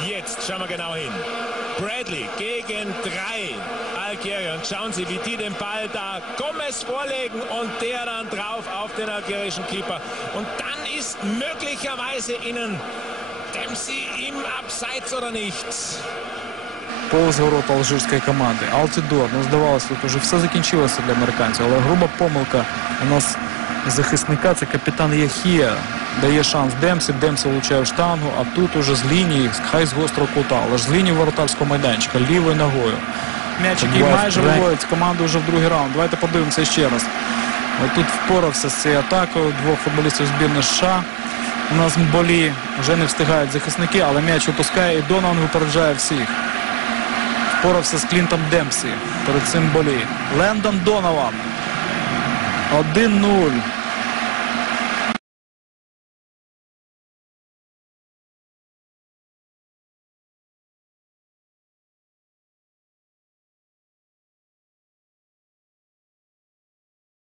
nicht. Jetzt schauen wir genau hin. Bradley gegen 3 Algerier. Und schauen Sie, wie die den Ball da Gomez vorlegen und der dann drauf auf den algerischen Keeper. Und dann ist möglicherweise ihnen Dempsey im Abseits oder nicht. Повз ворота алжирської команди. Алтидор. Ну, здавалося, тут уже все закінчилося для американців. Але груба помилка у нас захисника, це капітан Яхія. Дає шанс Демсі, Демсі влучає в штангу, а тут уже з лінії, хай з гострого кута, але ж з лінії воротарського майданчика, лівою ногою. М'яч, який майже виводить команду вже в другий раунд. Давайте подивимося ще раз. Ось тут впорався з цією атакою двох футболістів збірної США. У нас Мболі вже не встигають захисники, але м'яч випускає і Донован випереджає всіх. Впорався з Клінтом Демсі перед цим Мболі. Лендон Донован. 1-0.